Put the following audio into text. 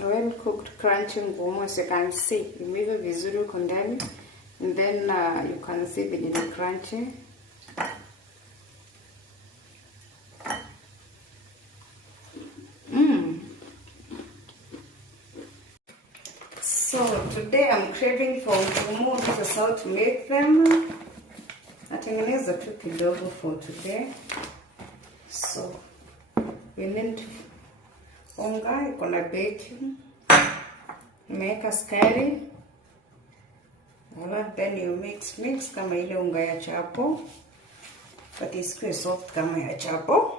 well cooked crunchy ngumu, as you can see. Imeiva vizuri huko ndani, and then you can see the crunchy. So today I'm craving for ngumu. This is how to make them. Natengeneza tu kidogo for today. So we need unga, iko na baking, nimeweka sukari, and then you mix kama ile unga ya chapo, but isikuwe soft kama ya chapo.